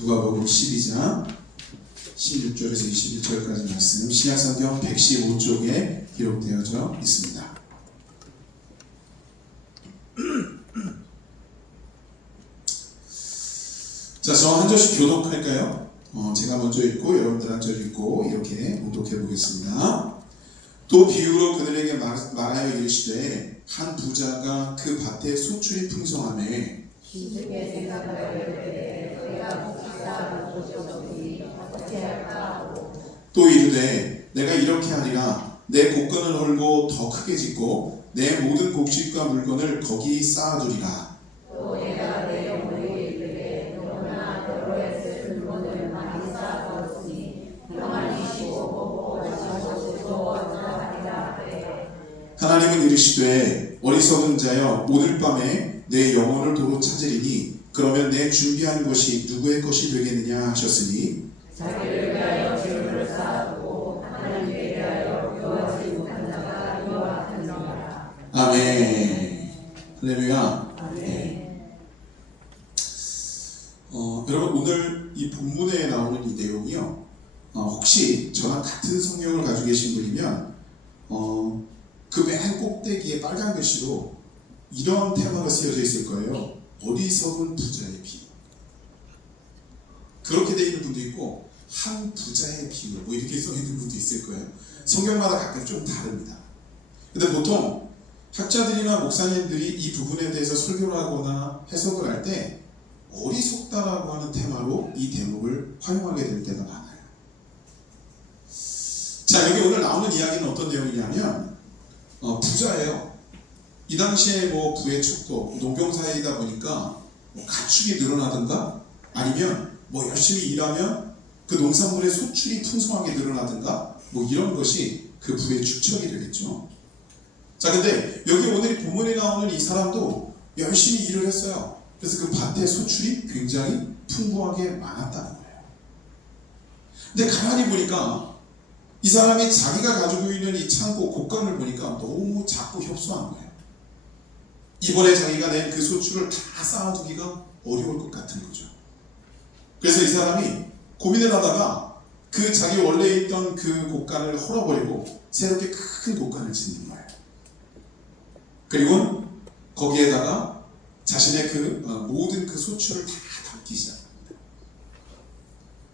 누가복음 12장 16절에서 21절까지 말씀, 신약성경 115쪽에 기록되어져 있습니다. 자, 저 한 절씩 교독할까요? 제가 먼저 읽고 여러분들 한 절 읽고 이렇게 봉독해 보겠습니다. 또 비유로 그들에게 말하여 이르시되 한 부자가 그 밭에 소출이 풍성하매 또 이르되 내가 이렇게 하리라. 내 곡간을 헐고 더 크게 짓고 내 모든 곡식과 물건을 거기 쌓아두리라. 또 내가 내 영혼에게 이르되 너무나 여러 해서 물건을 많이 쌓아두었으니 평안히 쉬고 먹고 마시고 즐거워하자 하리라 하되 하나님은 이르시되 어리석은 자여 오늘 밤에 내 영혼을 도로 찾으리니 그러면 내 준비한 것이 누구의 것이 되겠느냐 하셨으니 자기를 위하여 재물을 쌓아두고 하나님께 위하여 요하지 못한 자가 이와 같으니라. 아멘. 할렐루야. 아멘. 여러분, 오늘 이 본문에 나오는 이 내용이요, 혹시 저랑 같은 성경을 가지고 계신 분이면 그 맨 꼭대기에 빨간 글씨로 이런 테마가 쓰여져 있을 거예요. 어리석은 부자의 비유. 그렇게 되어 있는 분도 있고 한 부자의 비유 뭐 이렇게 써 있는 분도 있을 거예요. 성경마다 각각 좀 다릅니다. 근데 보통 학자들이나 목사님들이 이 부분에 대해서 설교를 하거나 해석을 할 때 어리석다라고 하는 테마로 이 대목을 활용하게 될 때가 많아요. 자, 여기 오늘 나오는 이야기는 어떤 내용이냐면 부자예요. 이 당시에 뭐 부의 척도, 농경사회이다 보니까 뭐 가축이 늘어나든가 아니면 뭐 열심히 일하면 그 농산물의 소출이 풍성하게 늘어나든가 뭐 이런 것이 그 부의 축척이 되겠죠. 자, 근데 여기 오늘 본문에 나오는 이 사람도 열심히 일을 했어요. 그래서 그 밭의 소출이 굉장히 풍부하게 많았다는 거예요. 근데 가만히 보니까 이 사람이 자기가 가지고 있는 이 창고 곡간을 보니까 너무 작고 협소한 거예요. 이번에 자기가 낸 그 소출을 다 쌓아두기가 어려울 것 같은 거죠. 그래서 이 사람이 고민을 하다가 그 자기 원래 있던 그 곡간을 헐어버리고 새롭게 큰 곡간을 짓는 거예요. 그리고 거기에다가 자신의 그 모든 그 소출을 다 담기 시작합니다.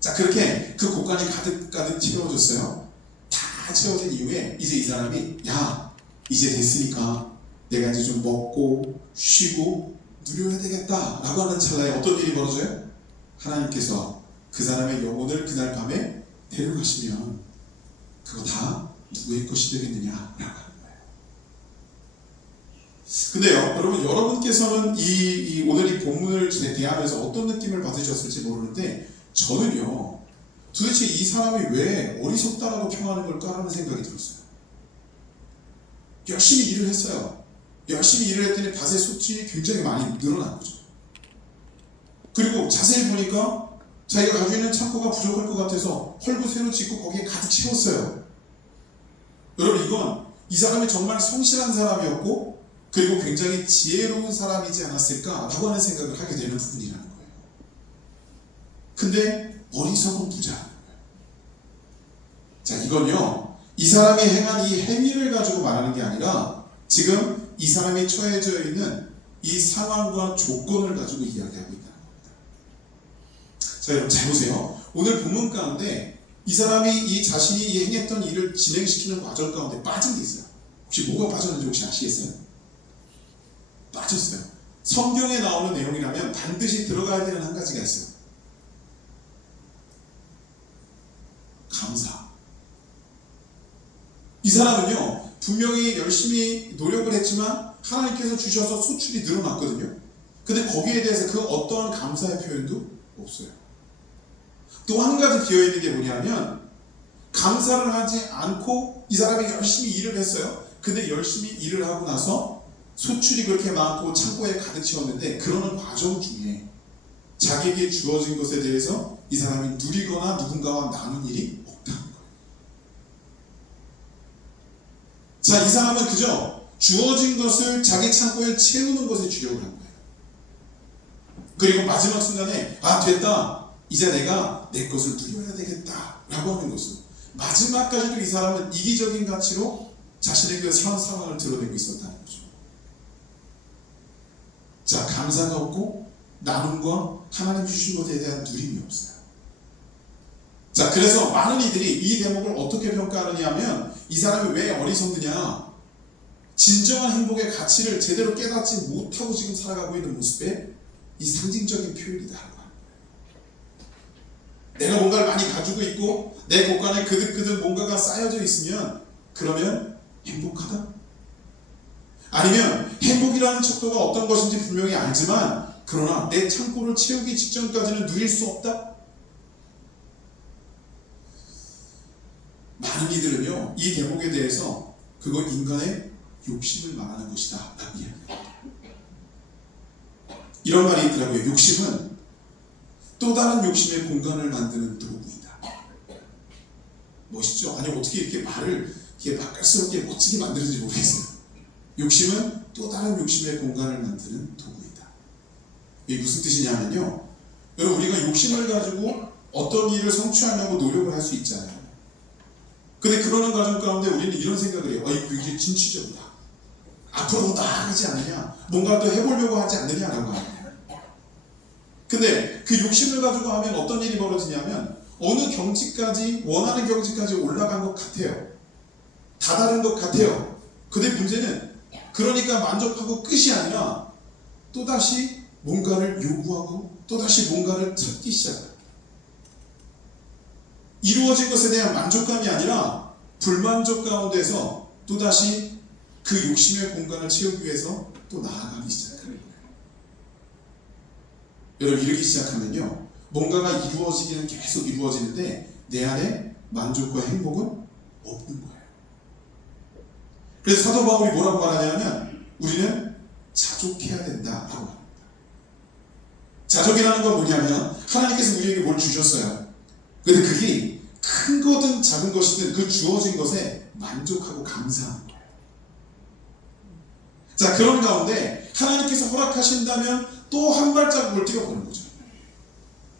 자, 그렇게 그 곡간이 가득 채워졌어요. 다 채워진 이후에 이제 이 사람이 야, 이제 됐으니까 내가 이제 좀 먹고 쉬고 누려야 되겠다 라고 하는 찰나에 어떤 일이 벌어져요? 하나님께서 그 사람의 영혼을 그날 밤에 데려가시면 그거 다 누구의 것이 되겠느냐 라고 하는 거예요. 근데요, 여러분께서는 오늘 이 본문을 대하면서 어떤 느낌을 받으셨을지 모르는데 저는요, 도대체 이 사람이 왜 어리석다라고 평하는 걸까 하는 생각이 들었어요. 열심히 일을 했어요. 열심히 일을 했더니 밭의 소출이 굉장히 많이 늘어난 거죠. 그리고 자세히 보니까 자기가 가지고 있는 창고가 부족할 것 같아서 헐고 새로 짓고 거기에 가득 채웠어요. 여러분, 이건 이 사람이 정말 성실한 사람이었고 그리고 굉장히 지혜로운 사람이지 않았을까라고 하는 생각을 하게 되는 부분이라는 거예요. 근데 어리석은 부자라는 거예요. 자, 이건요, 이 사람이 행한 이 행위를 가지고 말하는 게 아니라 지금 이 사람이 처해져 있는 이 상황과 조건을 가지고 이야기하고 있다는 겁니다. 자, 여러분 잘 보세요. 오늘 본문 가운데 이 사람이 이 자신이 행했던 일을 진행시키는 과정 가운데 빠진 게 있어요. 혹시 뭐가 빠졌는지 혹시 아시겠어요? 빠졌어요. 성경에 나오는 내용이라면 반드시 들어가야 되는 한 가지가 있어요. 감사. 이 사람은요, 분명히 열심히 노력을 했지만 하나님께서 주셔서 소출이 늘어났거든요. 근데 거기에 대해서 그 어떠한 감사의 표현도 없어요. 또 한 가지 비어있는 게 뭐냐면 감사를 하지 않고 이 사람이 열심히 일을 했어요. 근데 열심히 일을 하고 나서 소출이 그렇게 많고 창고에 가득 채웠는데 그러는 과정 중에 자기에게 주어진 것에 대해서 이 사람이 누리거나 누군가와 나눈 일이 없다는 거예요. 자, 이 사람은 그저 주어진 것을 자기 창고에 채우는 것에 주력을 한 거예요. 그리고 마지막 순간에 됐다. 이제 내가 내 것을 누려야 되겠다라고 하는 것은 마지막까지도 이 사람은 이기적인 가치로 자신의 그 현 상황을 드러내고 있었다는 거죠. 자, 감사가 없고 나눔과 하나님 주신 것에 대한 누림이 없어요. 자, 그래서 많은 이들이 이 대목을 어떻게 평가하느냐 하면 이 사람이 왜 어리석느냐, 진정한 행복의 가치를 제대로 깨닫지 못하고 지금 살아가고 있는 모습에 이 상징적인 표현이다. 내가 뭔가를 많이 가지고 있고 내 곳간에 그득그득 뭔가가 쌓여져 있으면 그러면 행복하다? 아니면 행복이라는 척도가 어떤 것인지 분명히 알지만 그러나 내 창고를 채우기 직전까지는 누릴 수 없다? 많은 이들은요 이 대목에 대해서 그거 인간의 욕심을 말하는 것이다 라고 이야기합니다. 이런 말이 있더라고요. 욕심은 또 다른 욕심의 공간을 만드는 도구이다. 멋있죠? 아니 어떻게 이렇게 말을 이렇게 맛깔스럽게 멋지게 만드는지 모르겠어요. 욕심은 또 다른 욕심의 공간을 만드는 도구이다. 이게 무슨 뜻이냐면요, 여러분 우리가 욕심을 가지고 어떤 일을 성취하려고 노력을 할 수 있잖아요. 근데 그러는 과정 가운데 우리는 이런 생각을 해요. 이거 굉장히 진취적이다. 앞으로 나아가지 않느냐, 뭔가 또 해보려고 하지 않느냐라고 하는. 근데 그 욕심을 가지고 하면 어떤 일이 벌어지냐면 어느 경지까지, 원하는 경지까지 올라간 것 같아요. 다다른 것 같아요. 근데 문제는 그러니까 만족하고 끝이 아니라 또다시 뭔가를 요구하고 또다시 뭔가를 찾기 시작해요. 이루어진 것에 대한 만족감이 아니라 불만족 가운데서 또다시 그 욕심의 공간을 채우기 위해서 또 나아가기 시작합니다. 여러분 이러기 시작하면요 뭔가가 이루어지기는 계속 이루어지는데 내 안에 만족과 행복은 없는 거예요. 그래서 사도 바울이 뭐라고 말하냐면 우리는 자족해야 된다라고 합니다. 자족이라는 건 뭐냐면 하나님께서 우리에게 뭘 주셨어요. 근데 그게 큰 거든 작은 것이든 그 주어진 것에 만족하고 감사하는 거예요. 자, 그런 가운데 하나님께서 허락하신다면 또 한 발자국을 뛰어보는 거죠.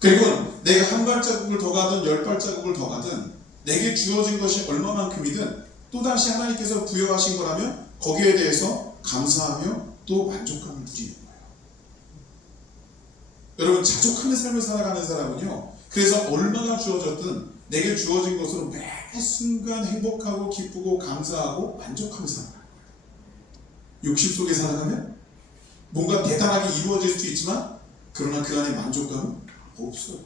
그리고 내가 한 발자국을 더 가든 10발자국을 더 가든 내게 주어진 것이 얼마만큼이든 또다시 하나님께서 부여하신 거라면 거기에 대해서 감사하며 또 만족감을 누리는 거예요. 여러분 자족하는 삶을 살아가는 사람은요 그래서 얼마나 주어졌든 내게 주어진 것으로 매 순간 행복하고 기쁘고 감사하고 만족하며 살아가는 거예요. 욕심 속에 살아가면 뭔가 대단하게 이루어질 수 있지만 그러나 그 안에 만족감은 없어요.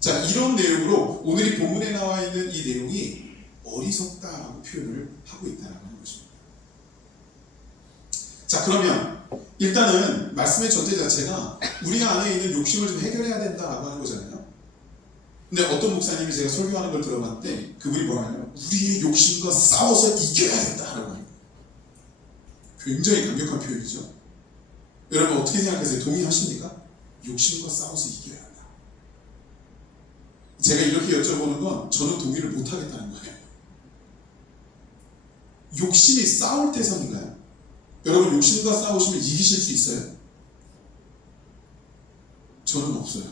자, 이런 내용으로 오늘 이 본문에 나와 있는 이 내용이 어리석다라고 표현을 하고 있다는 것입니다. 자, 그러면 일단은 말씀의 전제 자체가 우리가 안에 있는 욕심을 좀 해결해야 된다라고 하는 거잖아요. 근데 어떤 목사님이 제가 설교하는 걸 들어봤는데 그분이 뭐라 하냐면 우리의 욕심과 싸워서 이겨야 된다라고 하는 거예요. 굉장히 강력한 표현이죠. 여러분 어떻게 생각하세요? 동의하십니까? 욕심과 싸워서 이겨야 한다. 제가 이렇게 여쭤보는 건 저는 동의를 못하겠다는 거예요. 욕심이 싸울 때선인가요? 여러분 욕심과 싸우시면 이기실 수 있어요? 저는 없어요.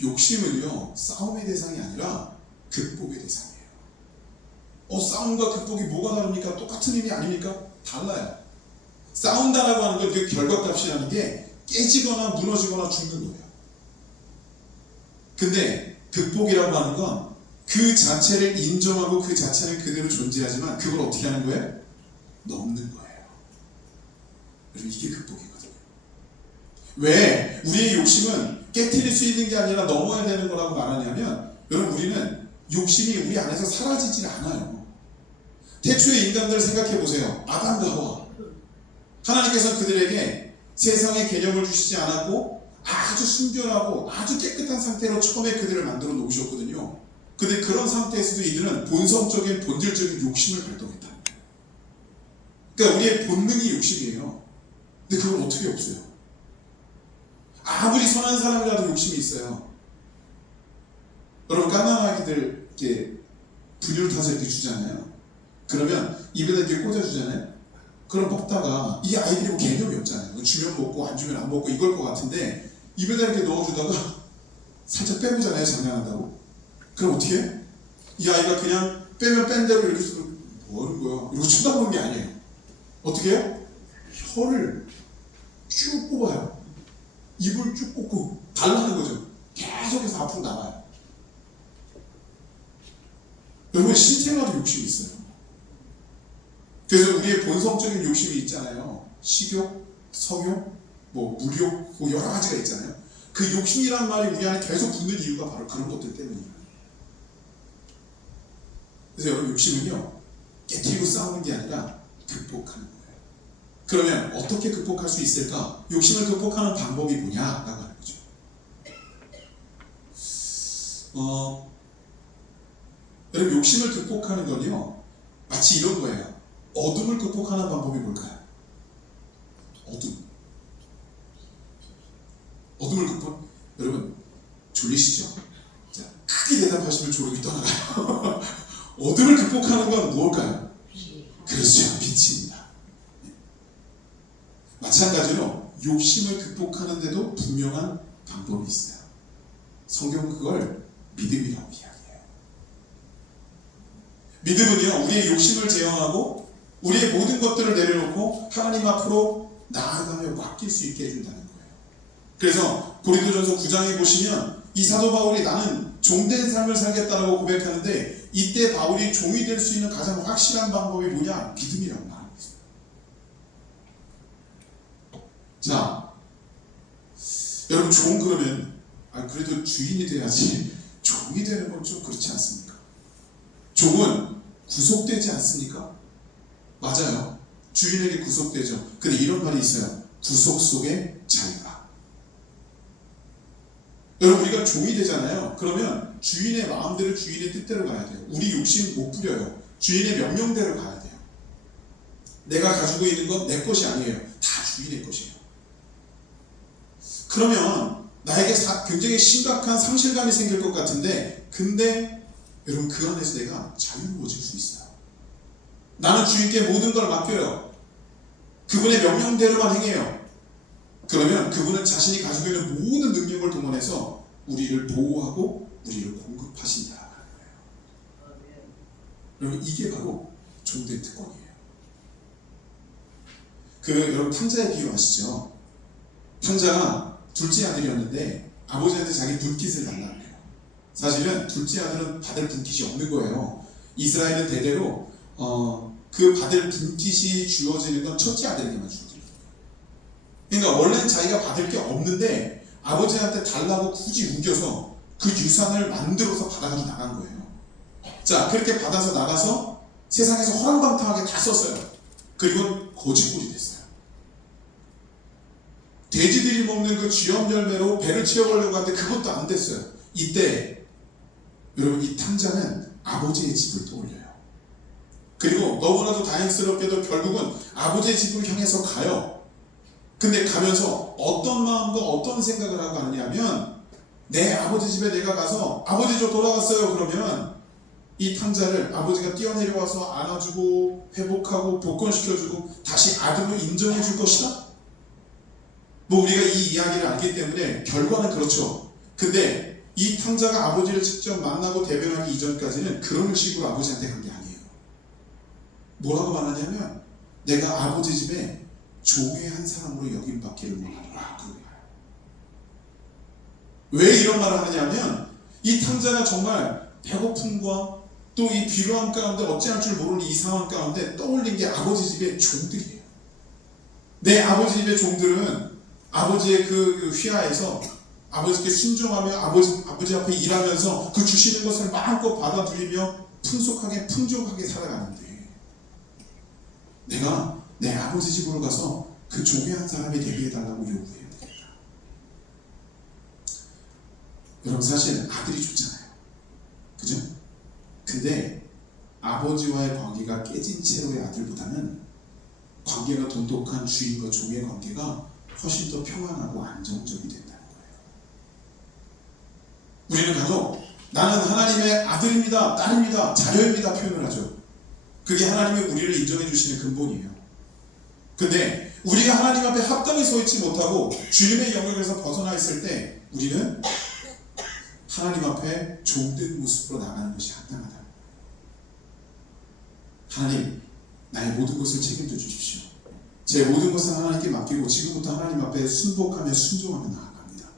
욕심은요 싸움의 대상이 아니라 극복의 대상이에요. 싸움과 극복이 뭐가 다릅니까? 똑같은 의미 아닙니까? 달라요. 싸운다라고 하는 건 그 결과값이라는 게 깨지거나 무너지거나 죽는 거예요. 근데 극복이라고 하는 건 그 자체를 인정하고 그 자체는 그대로 존재하지만 그걸 어떻게 하는 거예요? 넘는 거예요. 여러분 이게 극복이거든요. 왜 우리의 욕심은 깨트릴 수 있는 게 아니라 넘어야 되는 거라고 말하냐면 여러분 우리는 욕심이 우리 안에서 사라지질 않아요. 태초의 인간들을 생각해 보세요. 아담과 하와. 하나님께서 그들에게 세상의 개념을 주시지 않았고 아주 순결하고 아주 깨끗한 상태로 처음에 그들을 만들어 놓으셨거든요. 근데 그런 상태에서도 이들은 본성적인 본질적인 욕심을 발동했다. 그러니까 우리의 본능이 욕심이에요. 근데 그건 어떻게 없어요? 아무리 선한 사람이라도 욕심이 있어요. 여러분 깐난아기들 이렇게 분유를 타서 이렇게 주잖아요. 그러면 입에다 이렇게 꽂아주잖아요. 그럼 먹다가 이 아이들이 뭐 개념이 없잖아요. 주면 먹고 안 주면 안 먹고 이걸 것 같은데 입에다 이렇게 넣어주다가 살짝 빼보잖아요. 장난한다고. 그럼 어떻게 해? 이 아이가 그냥 빼면 뺀 대로 이렇게 해서 뭐 하는 거야? 이러고 쳐다보는 게 아니에요. 어떻게 해요? 혀를 쭉 뽑아요. 입을 쭉 뽑고 달라는 거죠. 계속해서 앞으로 나가요. 여러분 신생아도 욕심이 있어요. 그래서 우리의 본성적인 욕심이 있잖아요. 식욕, 성욕, 뭐 물욕, 뭐 여러 가지가 있잖아요. 그 욕심이란 말이 우리 안에 계속 붙는 이유가 바로 그런 것들 때문이에요. 그래서 여러분 욕심은요 깨트리고 싸우는 게 아니라 극복하는 거예요. 그러면 어떻게 극복할 수 있을까? 욕심을 극복하는 방법이 뭐냐라고 하는 거죠. 여러분 욕심을 극복하는 건요 마치 이런 거예요. 어둠을 극복하는 방법이 뭘까요? 어둠을 극복? 여러분 졸리시죠? 자, 크게 대답하시면 졸음이 떠나가요. 어둠을 극복하는 건 무엇일까요? 그렇죠, 빛입니다. 마찬가지로 욕심을 극복하는데도 분명한 방법이 있어요. 성경은 그걸 믿음이라고 이야기해요. 믿음은요 우리의 욕심을 제어하고 우리의 모든 것들을 내려놓고 하나님 앞으로 나아가며 맡길 수 있게 해준다는 거예요. 그래서 고린도전서 9장에 보시면 이 사도 바울이 나는 종된 삶을 살겠다라고 고백하는데 이때 바울이 종이 될 수 있는 가장 확실한 방법이 뭐냐? 믿음이라고 말하고 있어요. 자, 여러분 종 그러면 그래도 주인이 돼야지 종이 되는 건 좀 그렇지 않습니까? 종은 구속되지 않습니까? 맞아요. 주인에게 구속되죠. 근데 이런 말이 있어요. 구속 속에 자유라. 여러분 우리가 종이 되잖아요. 그러면 주인의 마음대로 주인의 뜻대로 가야 돼요. 우리 욕심 못 부려요. 주인의 명령대로 가야 돼요. 내가 가지고 있는 건 내 것이 아니에요. 다 주인의 것이에요. 그러면 나에게 굉장히 심각한 상실감이 생길 것 같은데 근데 여러분 그 안에서 내가 자유로워질 수 있어요. 나는 주인께 모든 걸 맡겨요. 그분의 명령대로만 행해요. 그러면 그분은 자신이 가지고 있는 모든 능력을 동원해서 우리를 보호하고 우리를 공급하신다는 거예요. 여러분 이게 바로 종된 특권이에요. 여러분 탕자의 비유 아시죠? 탕자가 둘째 아들이었는데 아버지한테 자기 분깃을 달라고 해요. 사실은 둘째 아들은 받을 분깃이 없는 거예요. 이스라엘은 대대로 그 받을 분깃이 주어지는 건 첫째 아들에게만 주어져요. 그러니까 원래는 자기가 받을 게 없는데 아버지한테 달라고 굳이 우겨서 그 유산을 만들어서 받아가지고 나간 거예요. 자, 그렇게 받아서 나가서 세상에서 허랑방탕하게 다 썼어요. 그리고 거지꼴이 됐어요. 돼지들이 먹는 그 쥐염 열매로 배를 채워보려고 하는데 그것도 안 됐어요. 이때 여러분 이 탕자는 아버지의 집을 떠올려요. 그리고 너무나도 다행스럽게도 결국은 아버지의 집을 향해서 가요. 근데 가면서 어떤 마음과 어떤 생각을 하고 가느냐면 내 아버지 집에 내가 가서 아버지 저 돌아갔어요. 그러면 이 탕자를 아버지가 뛰어내려와서 안아주고 회복하고 복권시켜주고 다시 아들로 인정해 줄 것이다. 뭐 우리가 이 이야기를 알기 때문에 결과는 그렇죠. 근데 이 탕자가 아버지를 직접 만나고 대변하기 이전까지는 그런 식으로 아버지한테 간 게 아니에요. 뭐라고 말하냐면 내가 아버지 집에 종의 한 사람으로 여김받기를 원하노라. 왜 이런 말을 하느냐면 이 탕자가 정말 배고픔과 또 이 비루함 가운데 어찌할 줄 모르는 이 상황 가운데 떠올린 게 아버지 집의 종들이에요. 내 아버지 집의 종들은 아버지의 그 휘하에서 아버지께 순종하며 아버지 앞에 일하면서 그 주시는 것을 마음껏 받아들이며 풍속하게 풍족하게 살아가는데 내가 내 아버지 집으로 가서 그 종의 한 사람이 되게해달라고 요구해야 되겠다. 여러분 사실 아들이 좋잖아요. 그죠? 근데 아버지와의 관계가 깨진 채로의 아들보다는 관계가 돈독한 주인과 종의 관계가 훨씬 더 평안하고 안정적이 된다는 거예요. 우리는 가도 나는 하나님의 아들입니다, 딸입니다, 자녀입니다 표현을 하죠. 그게 하나님이 우리를 인정해 주시는 근본이에요. 근데 우리가 하나님 앞에 합당히 서 있지 못하고 주님의 영역에서 벗어나 있을 때 우리는 하나님 앞에 종된 모습으로 나가는 것이 합당하다. 하나님, 나의 모든 것을 책임져 주십시오. 제 모든 것을 하나님께 맡기고 지금부터 하나님 앞에 순복하며 순종하며 나아갑니다.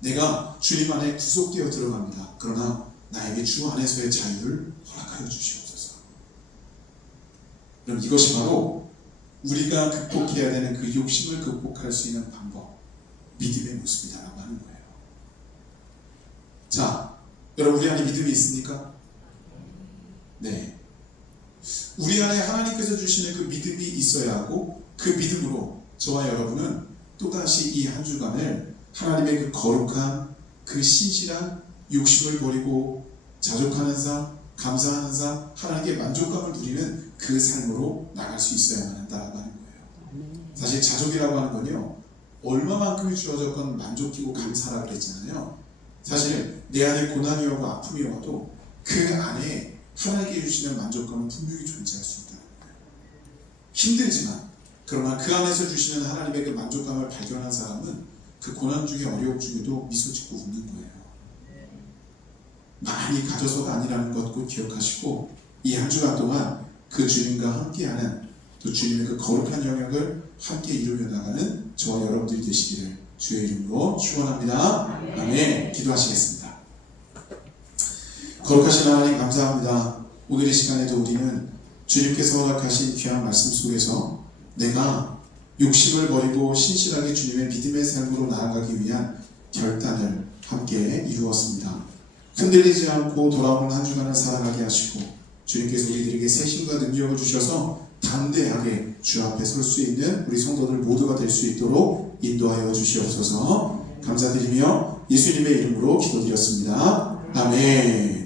내가 주님 안에 구속되어 들어갑니다. 그러나 나에게 주 안에서의 자유를 허락하여 주시옵소서. 그럼 이것이 바로 우리가 극복해야 되는 그 욕심을 극복할 수 있는 방법, 믿음의 모습이다라고 하는 거예요. 자, 여러분 우리 안에 믿음이 있습니까? 네. 우리 안에 하나님께서 주시는 그 믿음이 있어야 하고 그 믿음으로 저와 여러분은 또다시 이 한 주간을 하나님의 그 거룩한 그 신실한 욕심을 버리고 자족하는 삶, 감사하는 삶, 하나님께 만족감을 누리는 그 삶으로 나갈 수 있어야만 한다라고 하는 거예요. 사실 자족이라고 하는 건요, 얼마만큼이 주어졌건 만족이고 감사라 그랬잖아요. 사실 내 안에 고난이 오고 아픔이 와도 그 안에 하나님께 주시는 만족감은 분명히 존재할 수 있다는 거예요. 힘들지만 그러나 그 안에서 주시는 하나님의 그 만족감을 발견한 사람은 그 고난 중에 어려움 중에도 미소 짓고 웃는 거예요. 많이 가져서가 아니라는 것 꼭 기억하시고 이 한 주간 동안 그 주님과 함께하는 또 주님의 그 거룩한 영역을 함께 이루며 나가는 저와 여러분들이 되시기를 주의 이름으로 축원합니다. 아멘. 기도하시겠습니다. 거룩하신 하나님 감사합니다. 오늘 이 시간에도 우리는 주님께서 허락하신 귀한 말씀 속에서 내가 욕심을 버리고 신실하게 주님의 믿음의 삶으로 나아가기 위한 결단을 함께 이루었습니다. 흔들리지 않고 돌아오는 한 주간을 살아가게 하시고 주님께서 우리들에게 새 힘과 능력을 주셔서 담대하게 주 앞에 설 수 있는 우리 성도들 모두가 될 수 있도록 인도하여 주시옵소서. 감사드리며 예수님의 이름으로 기도드렸습니다. 아멘.